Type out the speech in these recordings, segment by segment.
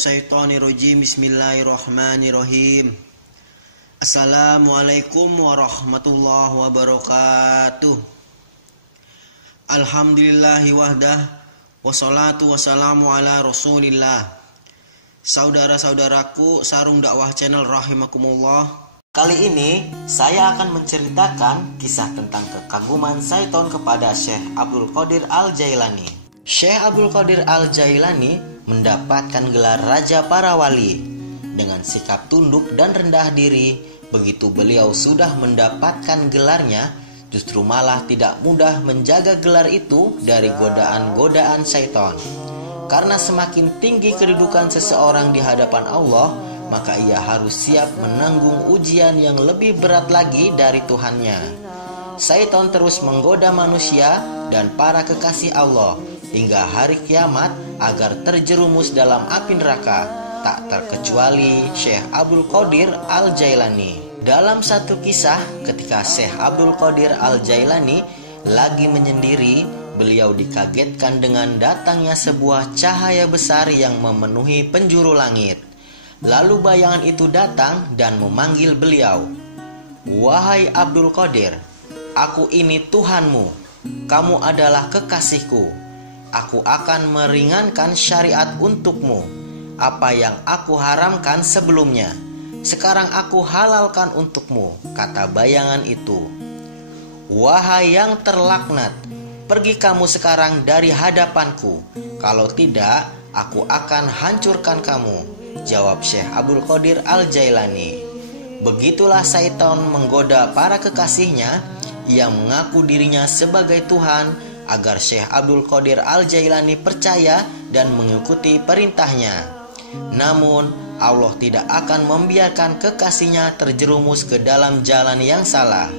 minasyaitonirrajim. Bismillahirrahmanirrahim. Assalamualaikum warahmatullahi wabarakatuh. Alhamdulillahi wahdah, wassalatu wassalamu ala rasulillah. Saudara-saudaraku Sarung Dakwah Channel rahimakumullah. Kali ini saya akan menceritakan kisah tentang kekaguman Syaiton kepada Syekh Abdul Qadir Al-Jailani. Syekh Abdul Qadir Al-Jailani mendapatkan gelar Raja para Wali. Dengan sikap tunduk dan rendah diri, begitu beliau sudah mendapatkan gelarnya, justru malah tidak mudah menjaga gelar itu dari godaan-godaan syaitan. Karena semakin tinggi kedudukan seseorang di hadapan Allah, maka ia harus siap menanggung ujian yang lebih berat lagi dari Tuhannya. Syaitan terus menggoda manusia dan para kekasih Allah hingga hari kiamat agar terjerumus dalam api neraka, tak terkecuali Syekh Abdul Qadir Al-Jailani. Dalam satu kisah, ketika Syekh Abdul Qadir Al-Jailani lagi menyendiri, beliau dikagetkan dengan datangnya sebuah cahaya besar yang memenuhi penjuru langit. Lalu bayangan itu datang dan memanggil beliau, "Wahai Abdul Qadir, aku ini Tuhanmu, kamu adalah kekasihku. Aku akan meringankan syariat untukmu. Apa yang aku haramkan sebelumnya, sekarang aku halalkan untukmu," kata bayangan itu. "Wahai yang terlaknat, pergi kamu sekarang dari hadapanku. Kalau tidak, aku akan hancurkan kamu," jawab Syekh Abdul Qadir Al-Jailani. Begitulah Syaitan menggoda para kekasihnya yang mengaku dirinya sebagai Tuhan agar Syekh Abdul Qadir Al-Jailani percaya dan mengikuti perintahnya. Namun Allah tidak akan membiarkan kekasihnya terjerumus ke dalam jalan yang salah.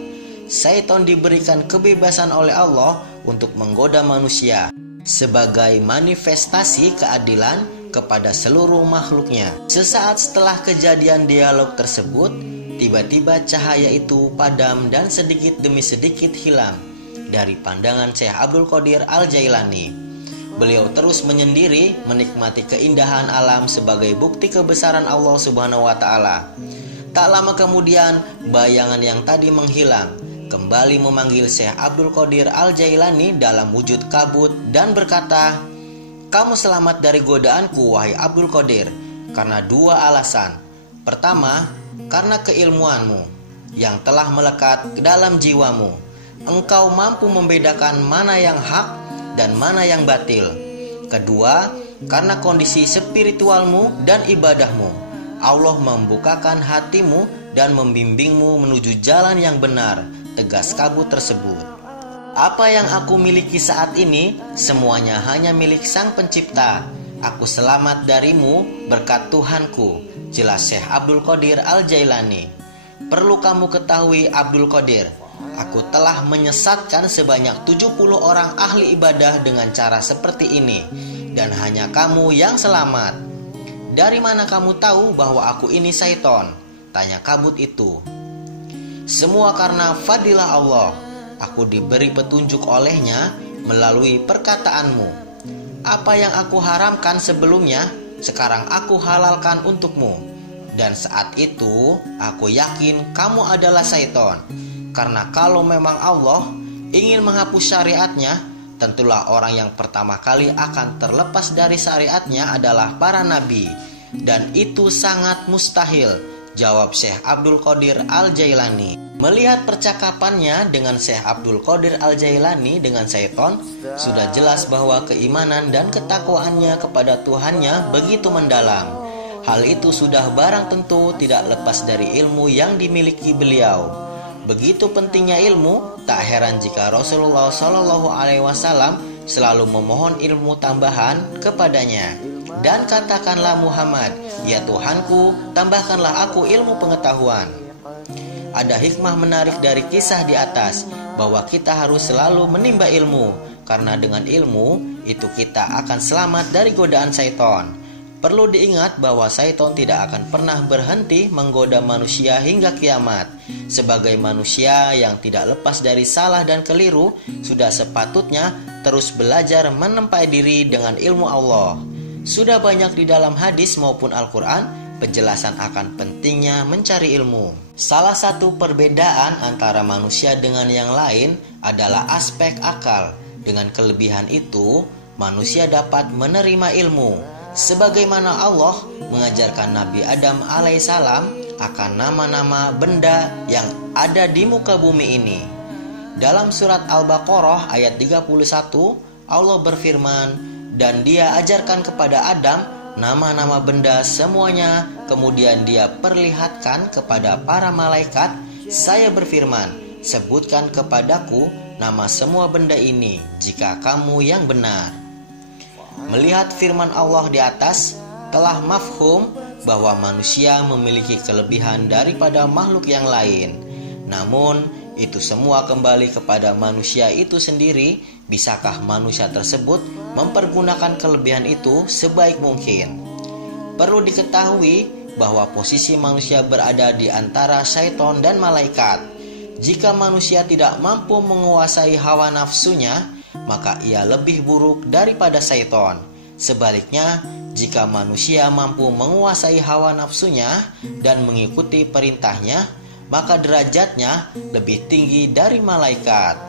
Syaitan diberikan kebebasan oleh Allah untuk menggoda manusia sebagai manifestasi keadilan kepada seluruh makhluknya. Sesaat setelah kejadian dialog tersebut, tiba-tiba cahaya itu padam dan sedikit demi sedikit hilang dari pandangan Syekh Abdul Qadir Al-Jailani. Beliau terus menyendiri menikmati keindahan alam sebagai bukti kebesaran Allah Subhanahu wa taala. Tak lama kemudian, bayangan yang tadi menghilang kembali memanggil Syekh Abdul Qadir Al-Jailani dalam wujud kabut dan berkata, "Kamu selamat dari godaanku, wahai Abdul Qadir, karena dua alasan. Pertama, karena keilmuanmu yang telah melekat ke dalam jiwamu. Engkau mampu membedakan mana yang hak dan mana yang batil. Kedua, karena kondisi spiritualmu dan ibadahmu. Allah membukakan hatimu dan membimbingmu menuju jalan yang benar," tegas kabut tersebut. "Apa yang aku miliki saat ini, semuanya hanya milik Sang Pencipta. Aku selamat darimu berkat Tuhanku," jelas Syekh Abdul Qadir Al-Jailani. "Perlu kamu ketahui Abdul Qadir, aku telah menyesatkan sebanyak 70 orang ahli ibadah dengan cara seperti ini, dan hanya kamu yang selamat." "Dari mana kamu tahu bahwa aku ini syaiton?" tanya kabut itu. "Semua karena fadilah Allah. Aku diberi petunjuk olehnya melalui perkataanmu. Apa yang aku haramkan sebelumnya, sekarang aku halalkan untukmu. Dan saat itu aku yakin kamu adalah syaiton. Karena kalau memang Allah ingin menghapus syariatnya, tentulah orang yang pertama kali akan terlepas dari syariatnya adalah para nabi. Dan itu sangat mustahil," jawab Syekh Abdul Qadir Al-Jailani. Melihat percakapannya dengan Syekh Abdul Qadir Al-Jailani dengan syaitan, sudah jelas bahwa keimanan dan ketakwaannya kepada Tuhannya begitu mendalam. Hal itu sudah barang tentu tidak lepas dari ilmu yang dimiliki beliau. Begitu pentingnya ilmu, tak heran jika Rasulullah SAW selalu memohon ilmu tambahan kepadanya. "Dan katakanlah Muhammad, ya Tuhanku, tambahkanlah aku ilmu pengetahuan." Ada hikmah menarik dari kisah di atas, bahwa kita harus selalu menimba ilmu, karena dengan ilmu itu kita akan selamat dari godaan syaitan. Perlu diingat bahwa syaitan tidak akan pernah berhenti menggoda manusia hingga kiamat. Sebagai manusia yang tidak lepas dari salah dan keliru, sudah sepatutnya terus belajar menempai diri dengan ilmu Allah. Sudah banyak di dalam hadis maupun Al-Quran penjelasan akan pentingnya mencari ilmu. Salah satu perbedaan antara manusia dengan yang lain adalah aspek akal. Dengan kelebihan itu, manusia dapat menerima ilmu. Sebagaimana Allah mengajarkan Nabi Adam alaihissalam akan nama-nama benda yang ada di muka bumi ini. Dalam surat Al-Baqarah ayat 31, Allah berfirman, "Dan Dia ajarkan kepada Adam nama-nama benda semuanya, kemudian Dia perlihatkan kepada para malaikat. Saya berfirman, sebutkan kepadaku nama semua benda ini jika kamu yang benar." Melihat firman Allah di atas, telah mafhum bahwa manusia memiliki kelebihan daripada makhluk yang lain. Namun, itu semua kembali kepada manusia itu sendiri. Bisakah manusia tersebut mempergunakan kelebihan itu sebaik mungkin? Perlu diketahui bahwa posisi manusia berada di antara syaitan dan malaikat. Jika manusia tidak mampu menguasai hawa nafsunya, maka ia lebih buruk daripada syaitan. Sebaliknya, jika manusia mampu menguasai hawa nafsunya dan mengikuti perintahnya, maka derajatnya lebih tinggi dari malaikat.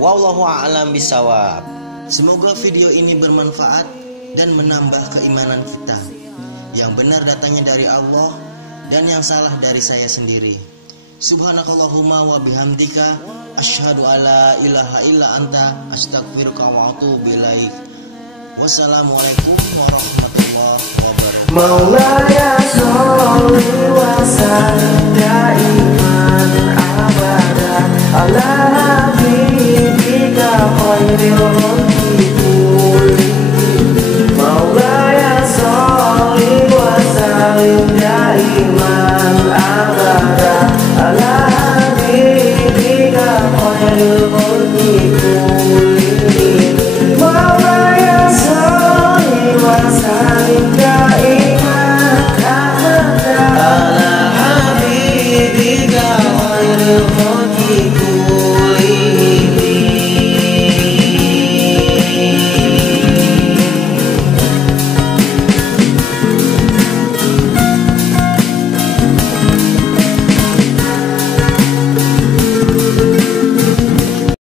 Wallahu a'lam bishawab. Semoga video ini bermanfaat dan menambah keimanan kita. Yang benar datangnya dari Allah dan yang salah dari saya sendiri. Subhanakallahumma wa bihamdika asyhadu alla ilaha illa anta astaghfiruka wa atubu ilaik. Wassalamualaikum warahmatullahi wabarakatuh. Maulaya sholli wa sallim